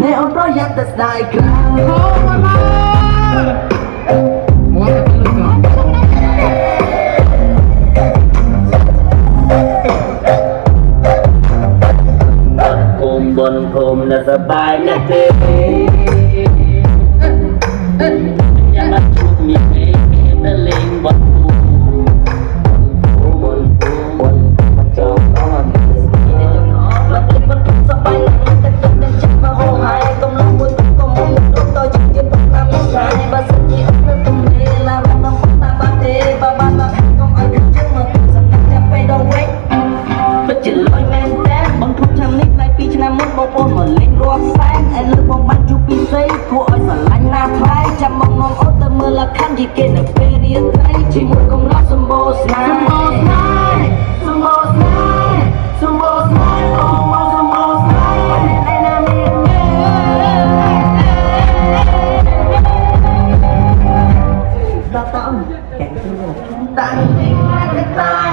nghe ông nói nhắc ta dài càng ôm bồn ôm làสบายนะเต้อย่ามาชุบมีเมฆตะเลงบนบนเจ้าก้อนมาเก็บบนทุกสบายแต่จำเป็นฉันมาโหหายต้องลงมือต้องมองต้องต่อยจิตเย็นต้องตามไม่ใช่บาสิที่อัพต้องเลี้ยลาเราต้องตาบาเตบาต้องเอาถึงจึงมาสัญญาจะไปดองไว้ไม่จิตลอยแมนแดนบนทุกทางนี้ในปีชนะมุดบอลบอลเล่นรวมแสงไอ้เลือบอลบรรจุปีเซ่ผู้อ้อยสลายหน้าไทยจะมองโอ้แต่เมื่อละคันที่เกณฑ์เปรียไทยที่มุดกำลังสมบูรณ์สมบูรณ์สมบูรณ์สมบูรณ์โอ้มาสมบูรณ์ไอ้นามีเราต้องแข่งตัวตั้งจริงและตาย